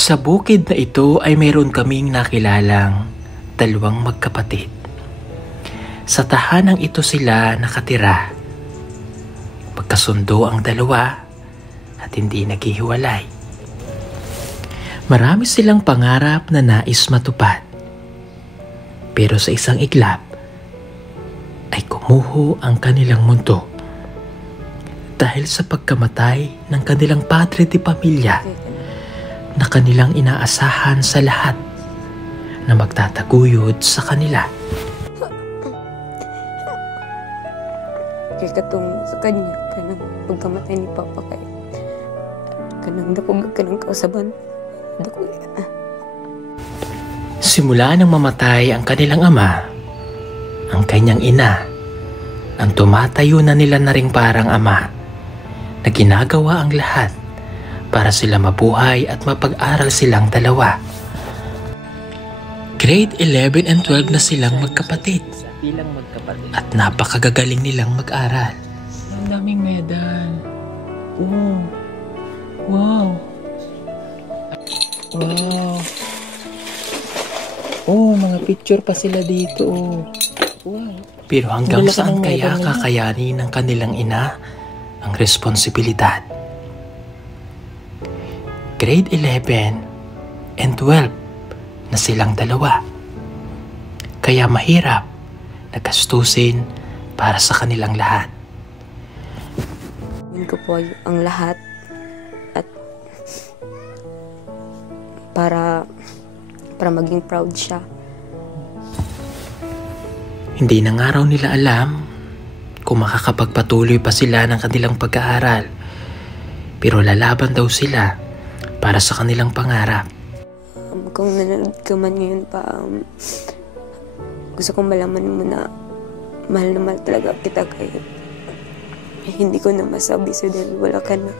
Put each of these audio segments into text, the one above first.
Sa bukid na ito ay mayroon kaming nakilalang dalawang magkapatid. Sa tahanang ito sila nakatira. Magkasundo ang dalawa at hindi naghihiwalay. Marami silang pangarap na nais matupad. Pero sa isang iglap ay gumuho ang kanilang mundo. Dahil sa pagkamatay ng kanilang padre de pamilya na kanilang inaasahan sa lahat na magtataguyod sa kanila. Kaya katong sa kanya, kanang pagkamatay ni Papa kay kanang dakog kanang kausaban. Simula nang mamatay ang kanilang ama, ang kanyang ina, ang tumatayo na nila na ring parang ama, na ginagawa ang lahat para sila mabuhay at mapag-aral silang dalawa. Grade 11 and 12 na silang magkapatid at napakagagaling nilang mag-aral. Ang daming medal. Oh. Wow. Wow. Oh, mga picture pa sila dito. Oh. Wow. Pero hanggang saan kaya kakayanin ng kanilang ina ang responsibilidad? Grade 11 and 12 na silang dalawa. Kaya mahirap na gastusin para sa kanilang lahat. Gawin ko po ang lahat at para maging proud siya. Hindi na nga raw nila alam kung makakapagpatuloy pa sila ng kanilang pag-aaral. Pero lalaban daw sila para sa kanilang pangarap. Kung nanonood ka man ngayon pa, gusto kong malaman mo na mahal talaga kita kaya hindi ko na masabi so dahil wala ka na.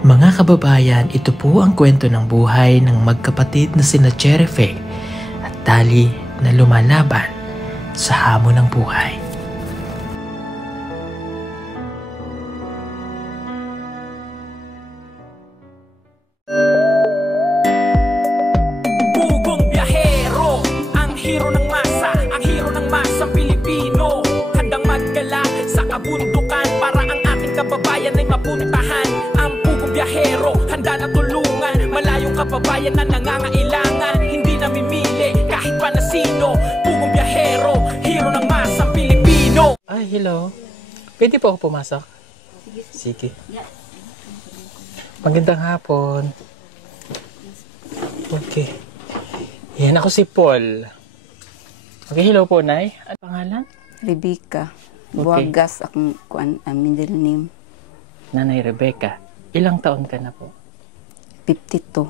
Mga kababayan, ito po ang kwento ng buhay ng magkapatid na sina Cherefe at Tali na lumalaban sa hamon ng buhay. Pugong biyahero, ang hero ng masa, ang hero ng masang Pilipino. Handang maggala sa kabundukan para ang ating kababayan ay mapuntahan. Biyahero, handa na tulungan malayong kababayan na nangangailangan. Hindi namimili kahit pa na sino. Pugong biyahero, hero ng masang Pilipino. Ay, hello. Pwede po ako pumasok? Sige. Magandang hapon. Okay. Yan, ako si Paul. Okay, hello po, Nay. Ano pangalan? Rebecca. Buwagas akong middle name. Nanay Rebecca. Ilang taon ka na po? 52.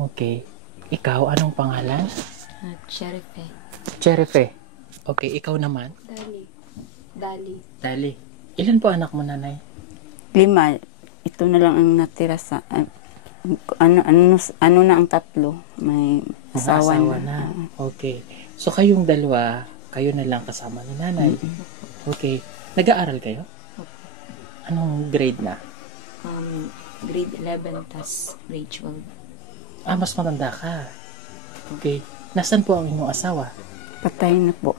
Okay. Ikaw, anong pangalan? Cherefe. Cherefe. Okay, ikaw naman? Dali. Ilan po anak mo, nanay? 5. Ito na lang ang natira sa... ano na ang 3? May asawa na. Okay. So, kayong dalawa, kayo na lang kasama ni nanay. Okay. Nag-aaral kayo? Anong grade na? Grade 11 tas grade 12. Ah, mas matanda ka. Okay. Nasaan po ang inyong asawa? Patay na po.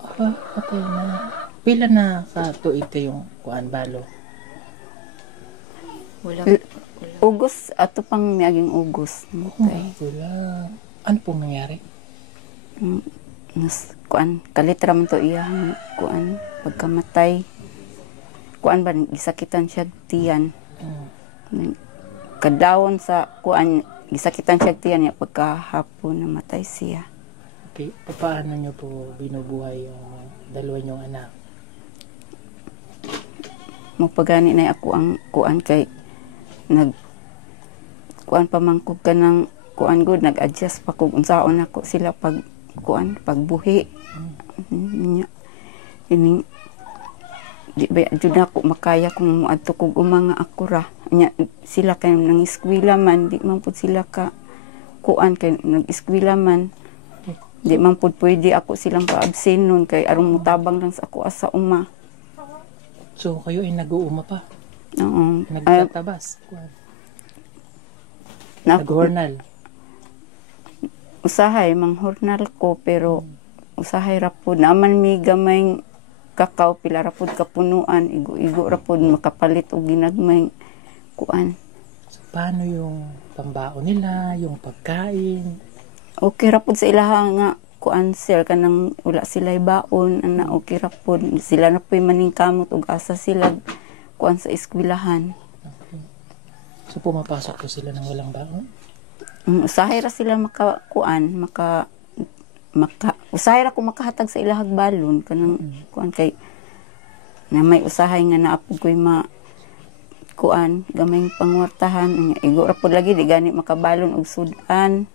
Ah, patay na. Pila na katuig kayong balo? Wala. Ugos, ato pang miaging ugos. Okay. Wala. Ano pong nangyari? Kalitra man to iyang pagkamatay. Ba, gisakitan siya tiyan. Kadawon sa gisakitan siya tiyan niya pagkahapon namatay siya. Okay, paano niyo po binubuhay yung dalawa niyong anak? Mapagani na ako ang kay pamangkog ka ng good, nag-adjust pa kung unsaon ako sila pagbuhi. Nya ini di ba jud ako makaya kung moadto kog umanga ako ra. Nya sila kay nang eskwela man, di man pud sila ka kuan kay nag-eskwela man. Di man pud pwede ako silang pa-absent nun kay aron mutabang lang sa ako asa uma. So, kayo ay nag-uuma pa? Oo. Nagtatabas? Nag-hornal? Usahay, manghornal ko, pero usahay rapod. Naman may gamay kakao, pila rapod kapunuan, igo-igo rapod, makapalit o ginagmay kuan. So, paano yung pambaon nila, yung pagkain? Okay rapod sa ilaha nga kuan sir, kanang wala sila baon, ana okay rapod. Sila na po'y maningkamot ug asa sila kuan sa eskwelahan. Okay. So, pumapasok po sila ng walang baon? Usahay ra sila makakuan, usahay ra ko makahatag sa ilahag balon kanang kuan kay na may usahay nga naapod ko'y kuan gamay pangwartahan igo ra pud lagi di gani makabalon og sudan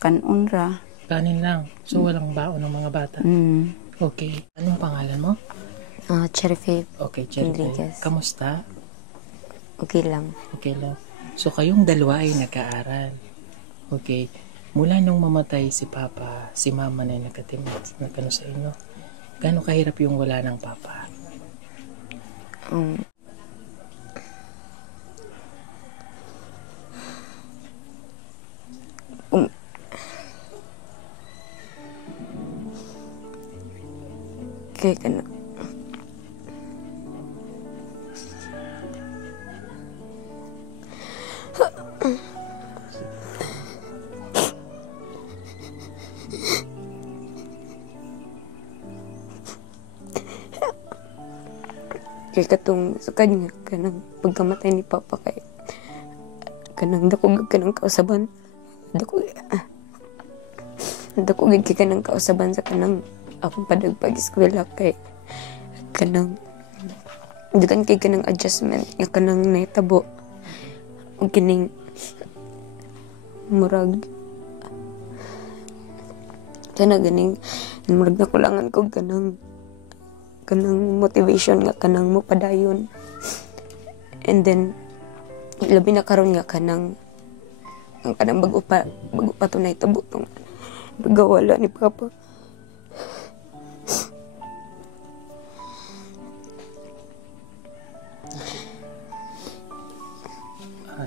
kanon ra. Kanin lang. So, walang baon ng mga bata? Okay. Anong pangalan mo? Cherry Faith. Okay, Cherry. Enriquez. Kamusta? Okay lang. Okay lang. So, kayong dalawa ay nag-aaral. Okay. Mula nung mamatay si Papa, si Mama na nagkatimat, nagkano sa inyo, gaano kahirap yung wala ng Papa? Kaya ka na. Kaya katong sa kanya, kanang pagkamatay ni Papa kay kanang dakog kanang kausaban. Dakog kay kanang kausaban sa kanang akong padagpag-eskwela kay kanang dukan kay kanang adjustment nga kanang naitabo ug kining murag kana ganing murag nakulangan ko kanang motivation nga kanang mo padayon. And then labi na karon nga kanang bago pa tunay tabo tong gawala ni Papa.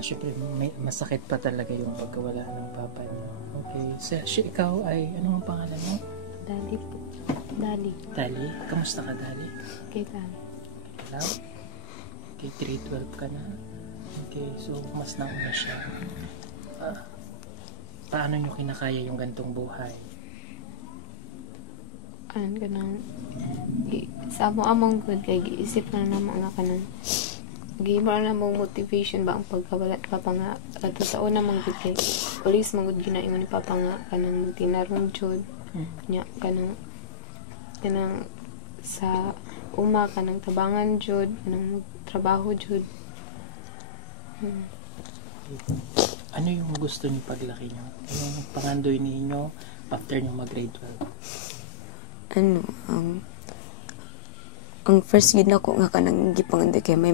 Siyempre, masakit pa talaga yung pagkawala ng Papa niyo. Okay. So, ikaw ay, anong pangalan mo? Dali po. Dali. Dali? Kamusta ka, Dali? Okay lang. Hello? Okay, grade 12 ka na. Okay, so mas nauna siya. Paano nyo kinakaya yung gantong buhay? Ano ganang sa among good kay giisip na naman nga kanang giba na mong motivation ba ang pagkawala ni Papa nga ato sa una mong good kay police magud ginaingon ni Papa nga kanang tinarong jud nya kanang sa uma kanang tabangan jud kanang trabaho jud. Ano yung gusto niyo paglaki niyo? Anong pangandoy ninyo after niyo mag-grade 12? Ang first gid nako nga kanang gipangandoy kay may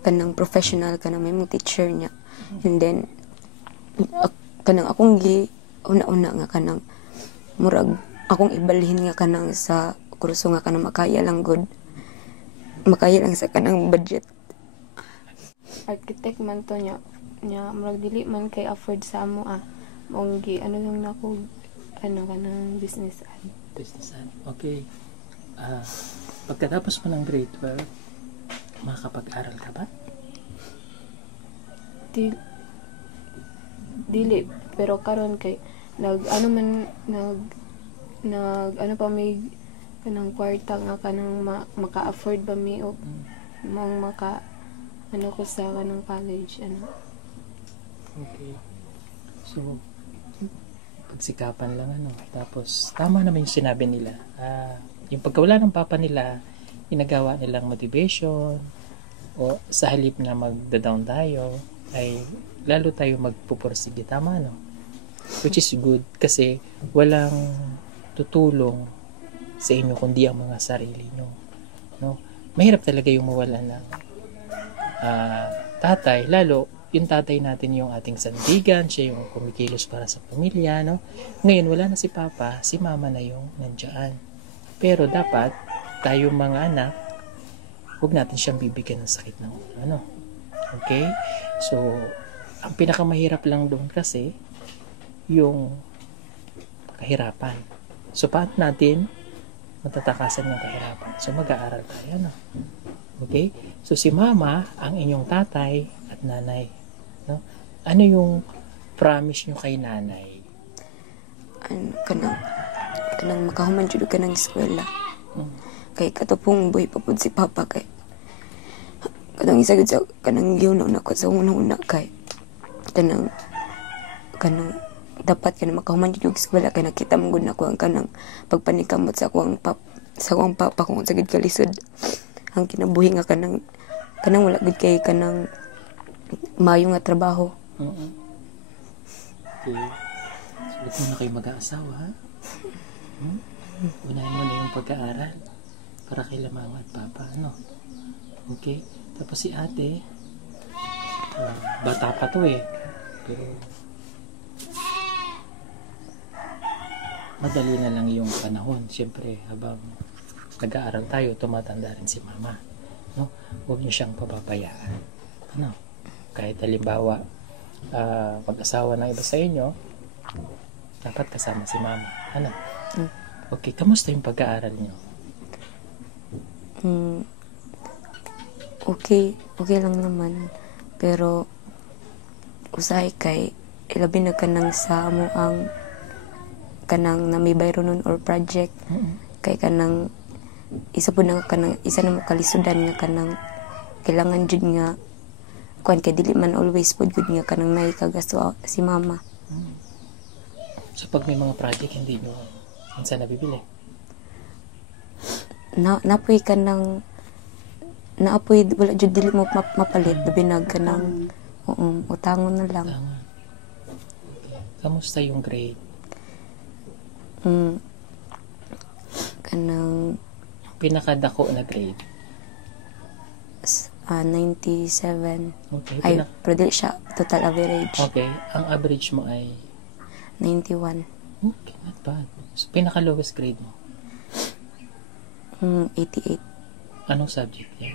kanang professional kanang may mong teacher niya. And then kanang akong una-una nga kanang murag akong ibalhin nga kanang sa kurso nga kanang makaya lang sa kanang budget. Architect man to niya murag dili man kay afford sa amo mong ano lang nako kanang business ad. Okay. Pagkatapos mo ng grade 12, makakapag-aral ka ba? Dili, pero karon kay may kanang kwarta nga kanang maka-afford ba mi o mong ko sa kanang college Okay. So, pagsikapan lang Tapos, tama naman yung sinabi nila. Yung pagkawala ng Papa nila, ginagawa nilang motivation o sa halip na magda-down tayo ay lalo tayo magpupursige, tama Which is good kasi walang tutulong sa inyo kundi ang mga sarili nyo. No? Mahirap talaga yung mawalan ng tatay, lalo yung tatay natin yung ating sandigan, siya yung kumikilos para sa pamilya, no? Ngayon, wala na si Papa, si Mama na yung nandyan. Pero dapat, tayong mga anak, huwag natin siyang bibigyan ng sakit ng ano. Okay? So, ang pinakamahirap lang doon kasi, yung kahirapan. So, paano natin matatakasan yung kahirapan? So, mag-aaral tayo, no? Okay? So, si Mama, ang inyong tatay at nanay. No? Ano yung promise nyo kay nanay? Kanang makahuman jud ka ng eskwela. Kay katapong boy papud si Papa kay kanang isa gud sa kanang giuno na ko sa una kay kanang dapat ka na makahuman jud og eskwela kay nakita mo gud na ko ang kanang pagpanikamot sa akong papa kung sa gid kalisod ang kinabuhi nga kanang wala gud kay kanang mayo nga trabaho. Okay. Sulit mo na kayo mag-aasawa, ha? Unahin mo na yung pag-aaral para kay Mama at Papa, ano? Okay? Tapos si ate, bata pa to eh. Pero, madali na lang yung panahon. Siyempre, habang nag-aaral tayo, tumatanda rin si Mama. No? Huwag niyo siyang pababayaan. Ano? Kahit halimbawa, pag-asawa ng iba sa inyo, dapat kasama si Mama. Ano? Okay, kamusta yung pag-aaral niyo? Okay lang naman. Pero, usahay kay, ilabi na kanang sa mo ang kanang na may bayro nun or project. Kay kanang, isa na mo kalisudan nga kanang, kailangan jud nga, kuan kay dili man always pod good nga kanang nay kagasto si Mama. So pag may mga project hindi nyo minsan nabibili? Napoy kanang naapoy wala jud dili mo mapalit binag kanang utangon na lang. Okay. Kamusta yung grade? Kanang pinakadako na grade? 97. Okay. Ay, pero dili siya total average. Okay. Ang average mo ay? 91. Okay, not bad. So, pinaka-lowest grade mo? 88. Anong subject yan?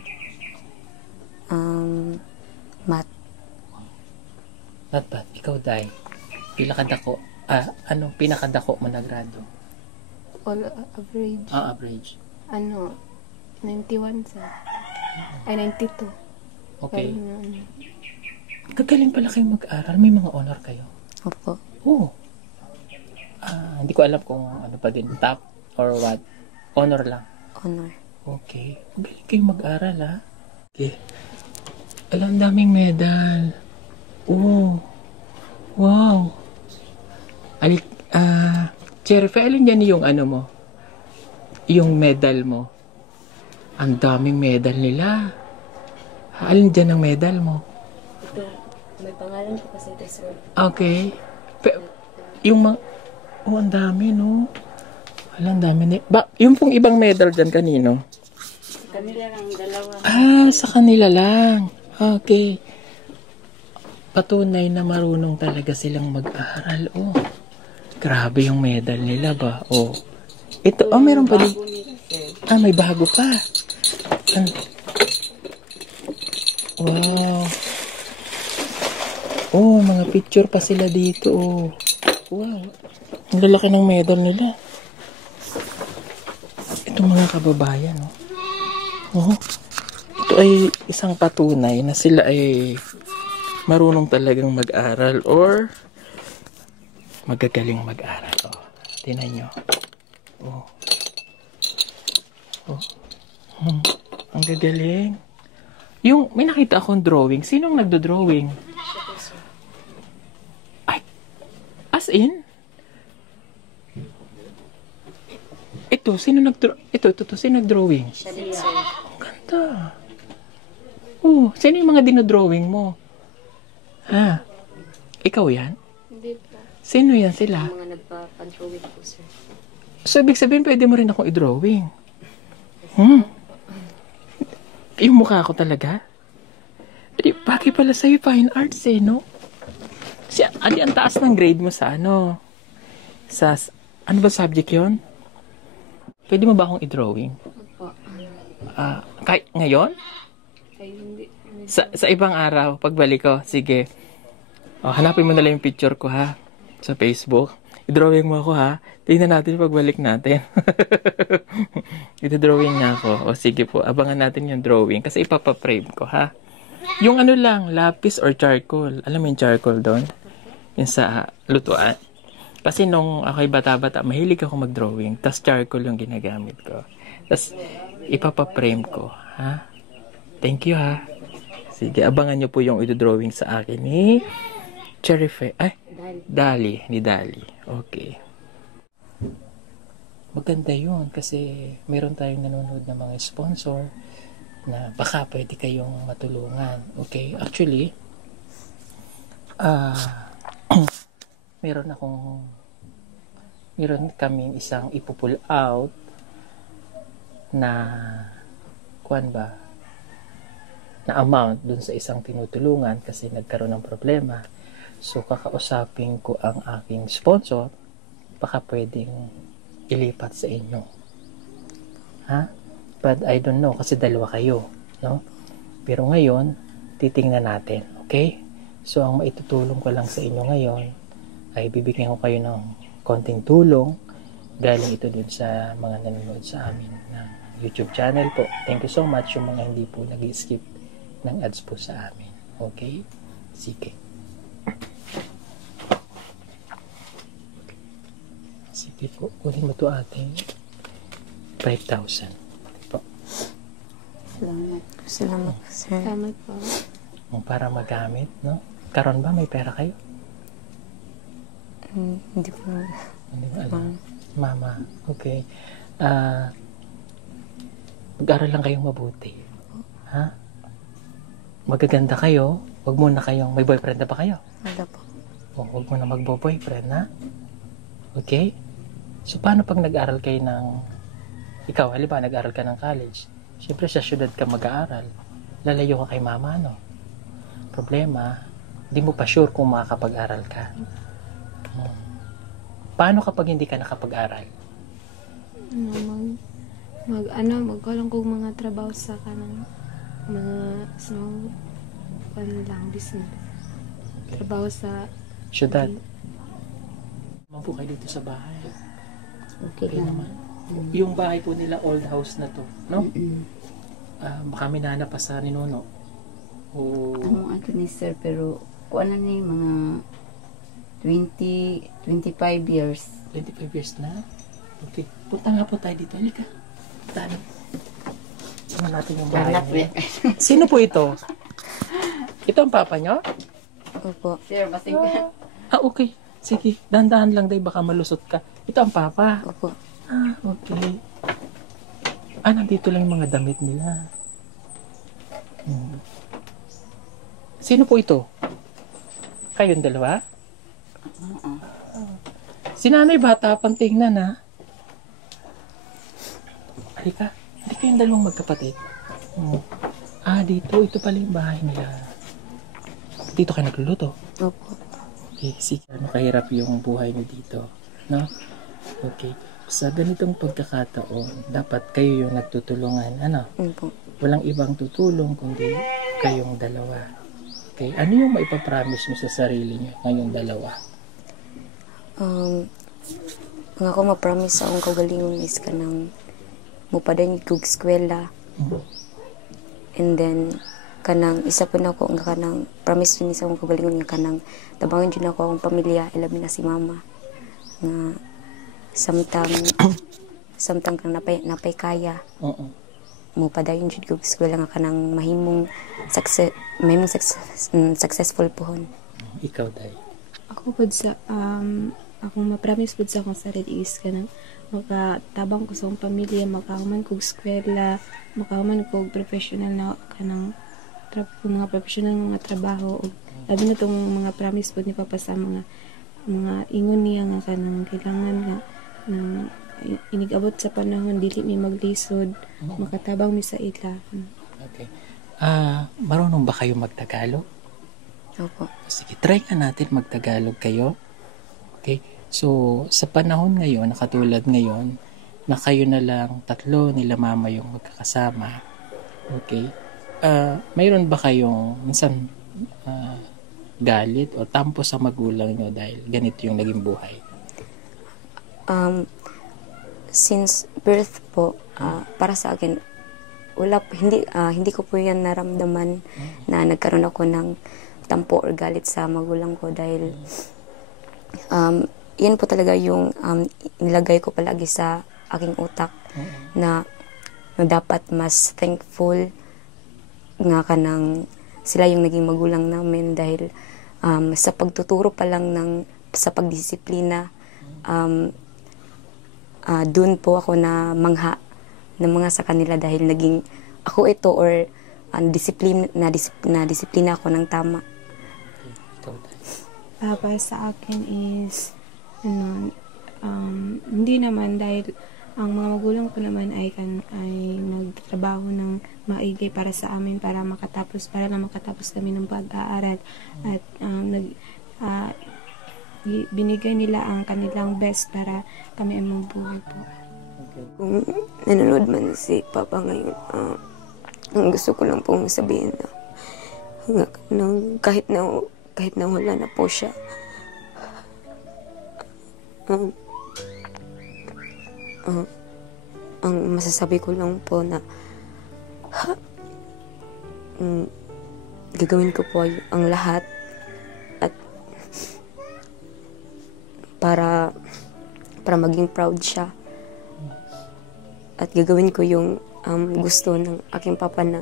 Math. Not bad. Ikaw, Day. Pinakadako. Anong pinakadako mo na grado? All average. Average. 91 sa. Ay, 92. Okay. Pero, Kagaling pala kayo mag-aral. May mga honor kayo. Opo. Oo. Hindi ko alam kung ano pa din. Top or what. Honor lang. Honor. Okay. Magaling kayo mag-aral, ha? Okay. Alam, daming medal. Oh. Wow. Cherife, alin yan yung ano mo? Yung medal mo. Ang daming medal nila. Alin dyan ang medal mo? Ito, may pangalan ko kasi ito, sir. Okay. Yung mga... Oh, ang dami, no? Ang dami. Yung pong ibang medal dyan, kanino? Kanila lang, dalawa. Sa kanila lang. Okay. Patunay na marunong talaga silang mag-aral. Oh. Grabe yung medal nila ba? Oh. Ito, meron pa din. May bago pa. Wow. Oh, mga picture pa sila dito. Oh. Wow. Ang lalaki ng medal nila. Ito mga kababayan. Oh. Ito ay isang patunay na sila ay marunong talagang mag-aral or magagaling mag-aral. Oh. Tingnan nyo. Oh. Ang gagaling. Yung, may nakita akong drawing. Sinong nagdo-drawing? Ay, as in? Ito, sino nag-drawing? Siya din, sir. Ang ganda. Oh, sino yung mga dinodrawing mo? Ha? Ikaw yan? Hindi po. Sino yan sila? Mga nagpa-drawing po, sir. So, ibig sabihin, pwede mo rin akong i-drawing. Yung mukha ko talaga. Di, bagay pala sa'yo fine arts eh, no? Kasi, ang taas ng grade mo sa ano? Sa, ano ba subject yon? Pwede mo ba akong i-drawing? Opo. Kahit ngayon? Ay, hindi. Sa ibang araw, pagbalik ko, sige. Hanapin mo na lang yung picture ko, ha? Sa Facebook. I-drawing mo ako, ha? Tingnan natin pagbalik natin. I-drawing nga ako. O sige po, abangan natin yung drawing. Kasi ipapaprame ko, ha? Yung ano lang, lapis or charcoal. Alam mo yung charcoal doon? Yung sa lutuan. Kasi nung ako'y bata-bata, mahilig ako mag-drawing. Tapos charcoal yung ginagamit ko. Tapos ipapaprame ko, ha? Thank you, ha? Sige, abangan nyo po yung i-drawing sa akin ni Cherry Faye. Ay, Dali. Ni Dali. Okay. Maganda yun kasi meron tayong nanonood ng mga sponsor na baka pwede kayong matulungan. Okay? Actually, meron kaming isang ipupull out na na amount dun sa isang tinutulungan kasi nagkaroon ng problema. So, kakausapin ko ang aking sponsor, baka pwedeng ilipat sa inyo. Ha? But I don't know, kasi dalawa kayo. No? Pero ngayon, titingnan natin. Okay? So, ang maitutulong ko lang sa inyo ngayon, ay bibigyan ko kayo ng konting tulong. Galing ito dun sa mga nanonood sa amin ng YouTube channel po. Thank you so much yung mga hindi po nag-skip ng ads po sa amin. Okay? Sige. Sige po, kunin mo to ating 5,000 po. Salamat, sir. Salamat po. Para magamit, no? Karon ba may pera kayo? Hindi po. Hindi mo alam. Mama, okay. Mag-aral lang kayong mabuti. Ha? Magaganda kayo. Huwag muna kayong, may boyfriend na ba kayo? Wala po. Huwag mo na magbo-boyfriend, ha? Okay? So, paano pag nag-aral kayo ikaw, halimbawa, nag-aral ka ng college, syempre sa syudad ka mag-aaral, lalayo ka kay mama, no? Problema, di mo pa sure kung makakapag-aral ka. Paano kapag hindi ka nakapag-aral? Magkaroon kong mga trabaho sa kanang mga small lang business. Trabaho sa Syudad. Po kayo dito sa bahay. Okay naman. Yung bahay po nila, old house na to, no? Baka minana pa sa ninuno. Ang akin ni sir, pero kuha na ni mga 25 years. 25 years na? Okay. Punta nga po tayo dito. Halika. Tano. Tingnan natin yung bahay niya. Sino po ito? Ito ang papa nyo? Opo. Sir, basing ka. Okay. Sige, dahan-dahan lang dahil baka malusot ka. Ito ang papa. Opo. Okay. Nandito lang yung mga damit nila. Sino po ito? Kayong dalawa? Si nanay bata pang tingnan, ha? Halika. Halika yung dalawang magkapatid. Dito. Ito pala yung bahay nila. Dito kayo nagluluto? Opo. Okay, sige. Ano kahirap yung buhay niyo dito? No? Okay. Sa ganitong pagkakataon, dapat kayo yung nagtutulungan. Ano? Opo. Walang ibang tutulong kundi kayong dalawa. Okay? Ano yung maipapromise niyo sa sarili niyo ngayong dalawa? Ang ako ma-promise sa akong kaugalingon is kanang mupadan kog eskwela. And then kanang isa po na ako nga kanang promise ni sa akong kaugalingon nga kanang tabangan jud ako akong pamilya, ilabi na si mama. Nga samtang kang napay kaya. Mupadayon jud kog eskwela nga kanang mahimong successful pohon. Ikaw, Day. Ako po akong ma-promise po sa akong sarili is kanang makatabang ko sa akong pamilya, makahuman kog eskwela, makahuman kog professional na kanang mga professional mga trabaho. Labi na itong mga promise po ni Papa sa mga ingon niya nga kanang kailangan nga ng inigabot sa panahon dili mi maglisod, makatabang mi sa ila. Okay. Marunong ba kayo magtagalog? Opo. Sige, try nga natin magtagalog kayo. Okay? So, sa panahon ngayon, nakatulad ngayon, na kayo na lang tatlo nila mama yung magkakasama. Okay? Mayroon ba kayong minsan galit o tampo sa magulang nyo dahil ganito yung naging buhay? Since birth po, para sa akin, hindi ko po yan naramdaman na nagkaroon ako ng tampo or galit sa magulang ko dahil yan po talaga yung nilagay ko palagi sa aking utak na dapat mas thankful nga kanang sila yung naging magulang namin dahil sa pagtuturo pa lang sa pagdisiplina doon po ako na mangha ng mga sa kanila dahil naging ako ito or disiplina ako ng tama. Para sa akin is hindi naman dahil ang mga magulang ko naman ay nagtrabaho ng maigi para sa amin para lang makatapos kami ng pag-aaral at binigay nila ang kanilang best para kami ay mabuhay po. Kung nanonood man si Papa ngayon, ang gusto ko lang pong sabihin na kahit na wala na po siya, ang masasabi ko lang po na gagawin ko po ang lahat at para maging proud siya at gagawin ko yung gusto ng aking papa na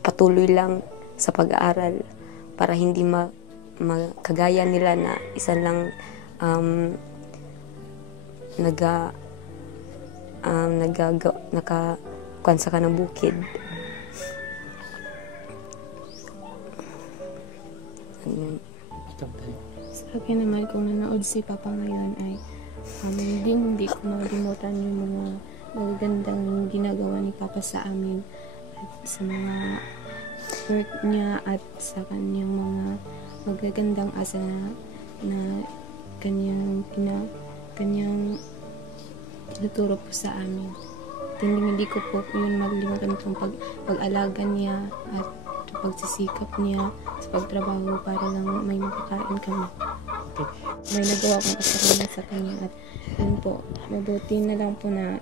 patuloy lang sa pag-aaral para hindi makagaya nila na isa lang nakakansa ka ng bukid. Sa akin naman, kung nanood si Papa ngayon ay hindi ko makalimutan yung mga magagandang ginagawa ni Papa sa amin at sa mga work niya at sa kanyang mga magagandang asa na kanyang tinuturo po sa amin. Hindi ko po yun maglimutan itong pag-alaga niya at pagsisikap niya sa pagtrabaho para lang may makakain kami. May nagawa akong kasalanan sa kanya at yun po, mabuti na lang po na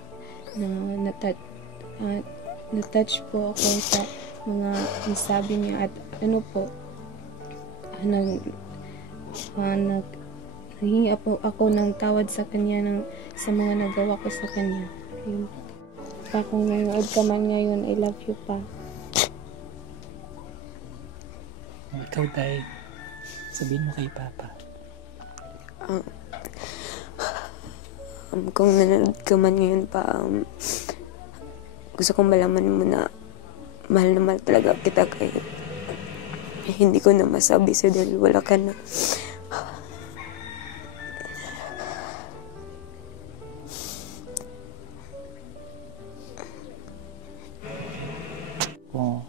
na-touch po ako sa mga nasabi niya at naghingi ako ng tawad sa kanya sa mga nagawa ko sa kanya. Ayun. Pa, kung nanood ka man ngayon, I love you pa. Ikaw, Day, sabihin mo kay Papa. Kung nanonood ka man ngayon pa, gusto kong malaman mo na mahal na mahal talaga kita kay hindi ko na masabi sa'yo dahil wala ka na. Kung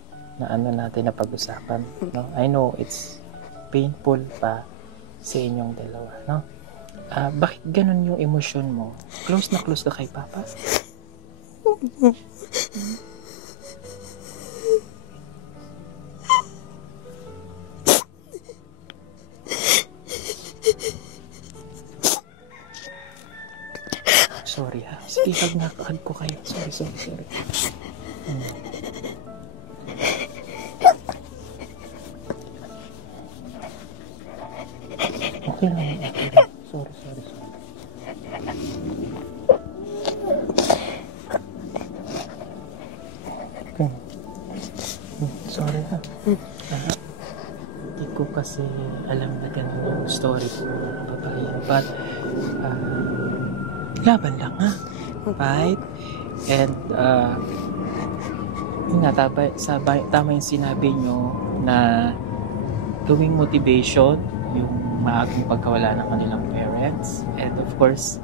natin na pag-usapan, no? I know it's painful pa sa inyong dalawa, no? Bakit ganun yung emosyon mo? Close na close ka kay Papa? Sorry ha. Sige, hag ko kayo. Sorry. Okay lang. Sorry. Okay. Sorry ha. Hindi ko kasi alam na ganun yung story ko. But, laban lang ha. Right? And, yun nga, tama yung sinabi nyo na gawing motivation yung maagang pagkawala ng kanilang parents. And of course,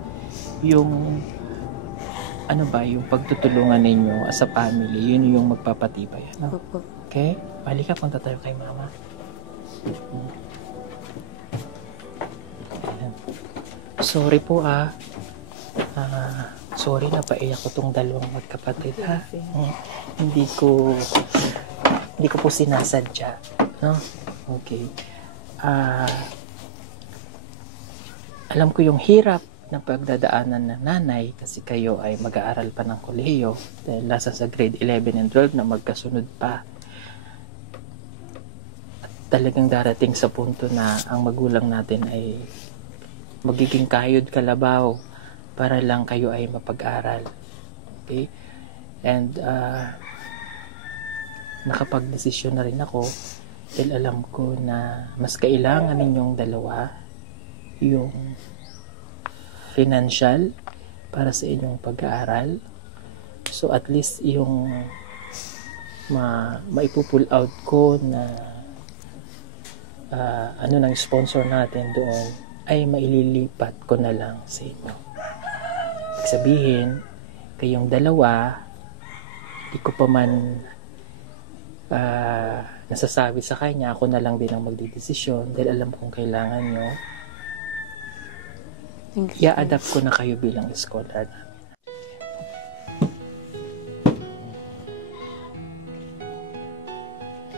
yung ano ba, yung pagtutulungan ninyo as a family, yun yung magpapatibay. Ano? Opo. Okay? Balik ka, punta tayo kay mama. Ayan. Sorry po sorry na paiyak ko tong dalawang magkapatid ha. Hindi ko po sinasadya, no? Okay. Alam ko yung hirap ng pagdadaanan ng nanay kasi kayo ay mag-aaral pa ng kolehiyo dahil nasa sa grade 11 and 12 na magkasunod pa. At talagang darating sa punto na ang magulang natin ay magiging kayod kalabaw para lang kayo ay mapag-aral. Okay? And nakapag-desisyon na rin ako dahil alam ko na mas kailangan ninyong dalawa yung financial para sa inyong pag-aaral. So at least yung maipupull out ko na ng sponsor natin doon ay maililipat ko na lang sa inyo. Sabihin, kayong dalawa, di ko pa man nasasabi sa kanya, ako na lang din ang magdidesisyon dahil alam kong kailangan nyo. I-adapt ko na kayo bilang scholar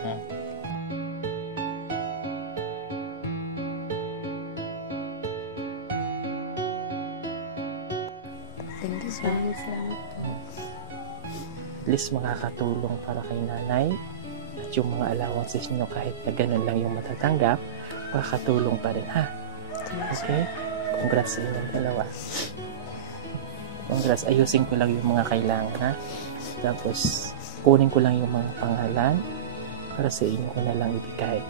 namin. Thank you, sir. Salamat po. At least makakatulong para kay nanay at yung mga allowances nyo kahit na ganun lang yung matatanggap, makakatulong pa rin ha. Okay? Congrats sa inyong dalawa. Congrats. Ayusin ko lang yung mga kailangan ha. Tapos kunin ko lang yung mga pangalan para sa inyo ko na lang ibigay.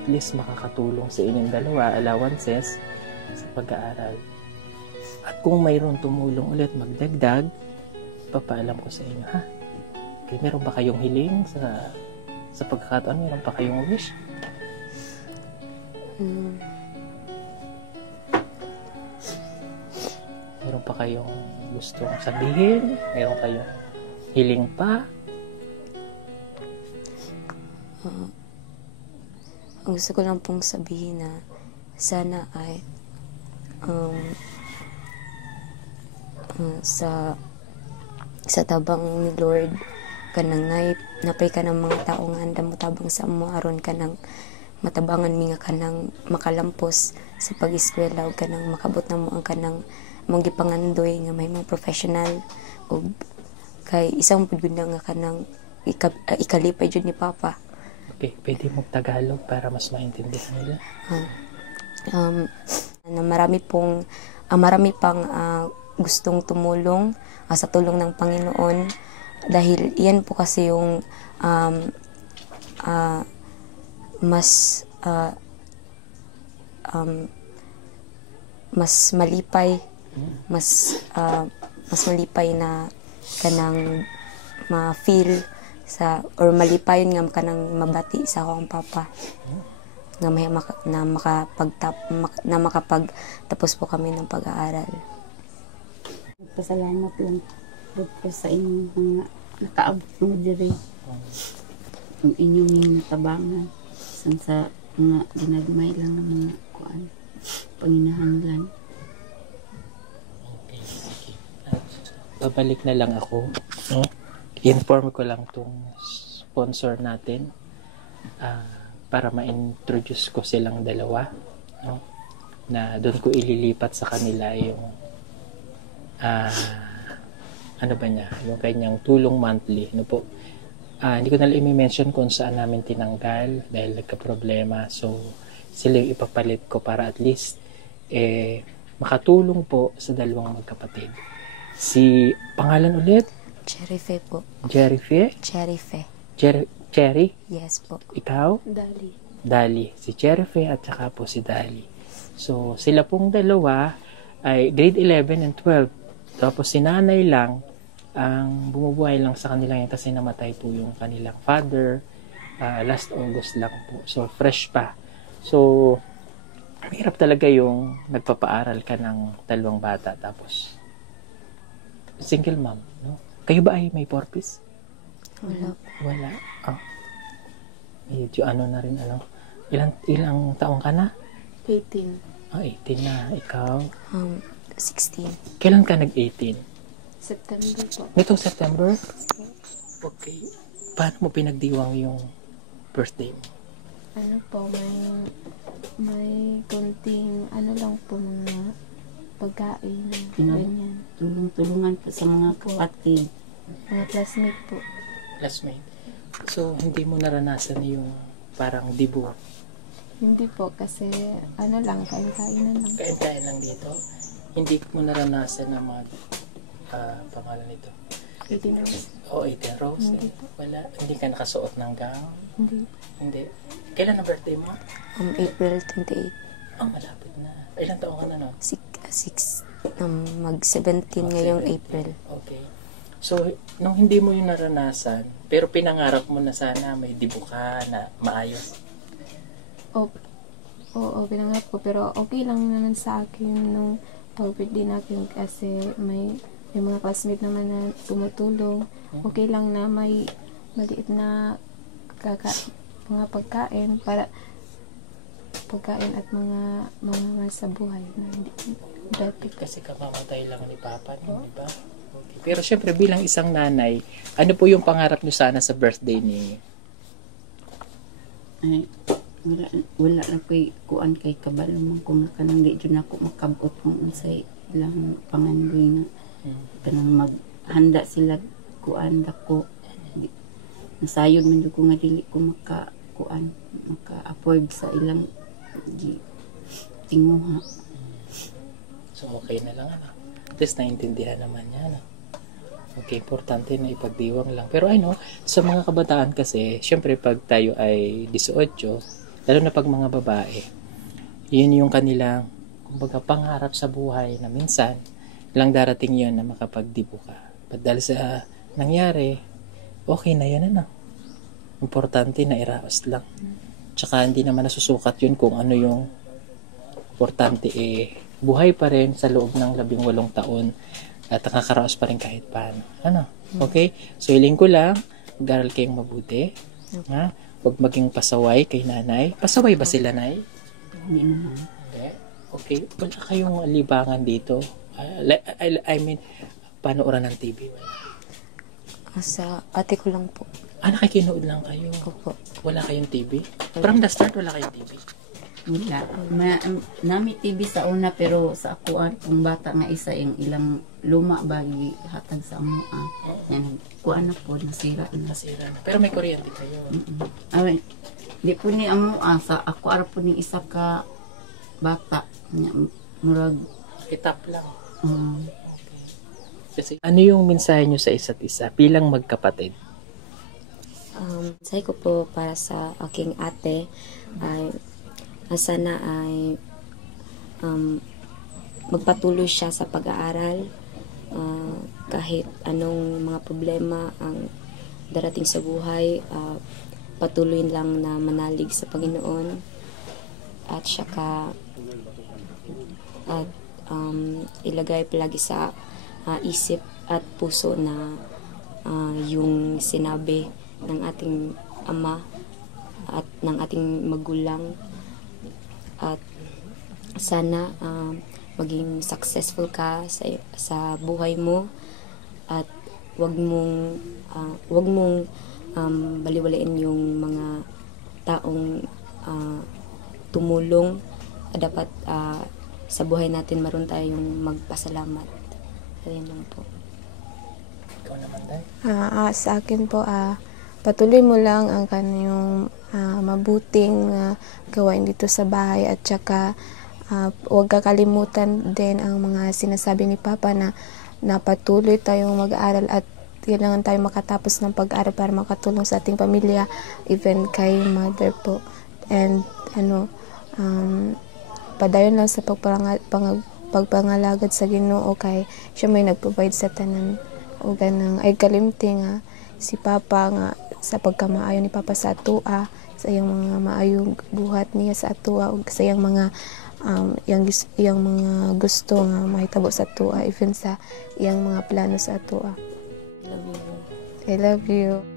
At least makakatulong sa inyong dalawa allowances sa pag-aaral. At kung mayroon tumulong ulit magdagdag, papaalam ko sa inyo ha. Okay, meron ba kayong hiling sa pagkakataon? Meron pa kayong wish? Meron pa kayong gustong sabihin? Meron kayong hiling pa? Ang gusto ko lang pong sabihin na sana ay sa tabang ni Lord kanang napay ka ng mga tao nga anda mo tabang sa amo aron kanang matabangan mi nga kanang makalampos sa pag-eskwela ug kanang makabot na mo ang kanang mong gipangandoy nga may mga professional ug kay isang pud na nga kanang ikalipay jud ni Papa. Okay, pwede mong Tagalog para mas maintindihan nila. Na marami pang gustong tumulong sa tulong ng Panginoon dahil iyan po kasi yung mas malipay mas malipay na kanang ma-feel sa or malipayon nga kanang mabati sa akong papa nga may makapagtapos po kami ng pag-aaral. Pasalamat lang po sa inyong mga nakaabot mo diri. Ang inyong tabangan sa mga ginagmay lang ng mga kuan panginahanglan. Okay, sige. Babalik na lang ako. No? I-inform ko lang tong sponsor natin para ma-introduce ko silang dalawa. No? Na doon ko ililipat sa kanila yung ano ba niya, yung kanyang tulong monthly. Ano po? Hindi ko na lang i-mention kung saan namin tinanggal dahil nagka-problema. So, sila yung ipapalit ko para at least makatulong po sa dalawang magkapatid. Si, pangalan ulit? Cherife po. Jerife? Cherife. Cherry? Yes po. Ikaw? Dali. Dali. Si Cherife at saka po si Dali. So, sila pong dalawa ay grade 11 and 12. Tapos si nanay lang ang bumubuhay lang sa kanila yan kasi namatay po yung kanilang father last August lang po. So, fresh pa. So, mahirap talaga yung nagpapaaral ka ng dalawang bata tapos single mom, no? Kayo ba ay may purpose? Wala. Wala. Ah. Medyo ano na rin, ano? Ilang taong ka na? 18. Ah, 18 na. Ikaw? 16. Kailan ka nag-18? September po. Nitong September? Okay. Paano mo pinagdiwang yung birthday mo? Ano po, may konting, ano lang po, mga pagkain, ganyan. Tulong-tulungan po sa mga kapatid. Mga classmate po. Classmate. So, hindi mo naranasan yung parang dibo? Hindi po, kasi ano lang, kain-kainan lang. Kain-kain lang dito? Hindi mo naranasan na pangalan nito? 18 hours. Oh, 18 rows. Hindi po. Wala. Hindi ka nakasuot ng gown? Hindi. Hindi. Kailan ang birthday mo? April 28. Malapit na. Ilang taon ka na, no? Mag-17 ngayong April. Okay. So, nung hindi mo yung naranasan, pero pinangarap mo na sana may dibo ka na maayos. Oo, pinangarap ko. Pero okay lang naman sa akin nung pag-birthday natin kasi may mga classmate naman na tumutulong. Okay lang na may maliit na mga pagkain at mga sa buhay na hindi dati. Kasi kamamatay lang ni Papa niyo, di ba? Okay. Pero syempre bilang isang nanay, ano po yung pangarap niyo sana sa birthday ni? Ay, wala lang ko'y kuan kay kabalo man kung kanang di dyan ako makabot kung unsay ilang pangandoy nga kanang maghanda sila kuan dako. Nasayod man jud ko nga dili ko maka-afford sa ilang tinguha. So okay na lang, ano? At least naintindihan naman niya, ano? Okay, importante na ipagdiwang lang. Pero sa mga kabataan kasi, syempre pag tayo ay 18, lalo na pag mga babae, yun yung kanilang, kumbaga, pangarap sa buhay na minsan, lang darating yun na makapagdibo ka. But dahil sa nangyari, okay na yun, ano? Importante na iraos lang. Tsaka hindi naman nasusukat yun kung ano yung importante buhay pa rin sa loob ng 18 taon at nakakaraos pa rin kahit paano. Ano? Okay? So, hiling ko lang, mag-aral kayong mabuti. Ha? Huwag maging pasaway kay nanay. Pasaway ba sila, nay? Hindi naman. Okay. Okay. Wala kayong libangan dito. I mean, panooran ng TV. Sa ate ko lang po. Nakikinood lang kayo. Opo. Wala kayong TV? From the start, wala kayong TV? Wala. Nami TV sa una pero sa akuan kung bata nga isa yung ilang luma bagi hatag sa amoa. Yan kuan na po nasira na. Nasira na. Pero may kuryente kayo. Awen, di po ni amoa sa ako ara po ni isa ka bata nya murag Kitap lang. Kasi ano yung mensahe nyo sa isa't isa bilang magkapatid? Say ko po para sa aking ate ay sana ay magpatuloy siya sa pag-aaral kahit anong mga problema ang darating sa buhay, patuloy lang na manalig sa Panginoon at saka ilagay palagi sa isip at puso na yung sinabi ng ating ama at ng ating magulang at sana maging successful ka sa buhay mo at wag mong baliwalain yung mga taong tumulong. Dapat sa buhay natin maroon tayong magpasalamat. Ayun lang po. Ikaw naman, Day? Sa akin po, patuloy mo lang ang kanyang mabuting gawain dito sa bahay at saka huwag kakalimutan din ang mga sinasabi ni Papa na patuloy tayong mag-aaral at kailangan tayong makatapos ng pag-aaral para makatulong sa ating pamilya, even kay mother po. And padayon lang sa pagpangalagad sa Ginoo kay siya may nag-provide sa tanan o ganang ay kalimti nga si Papa nga sa pagkamaayo ni Papa sa atua, sa iyang mga maayong buhat niya sa atua ug sa iyang mga iyang mga gusto nga mahitabo sa atoa, even sa iyang mga plano sa atoa. Love you. I love you.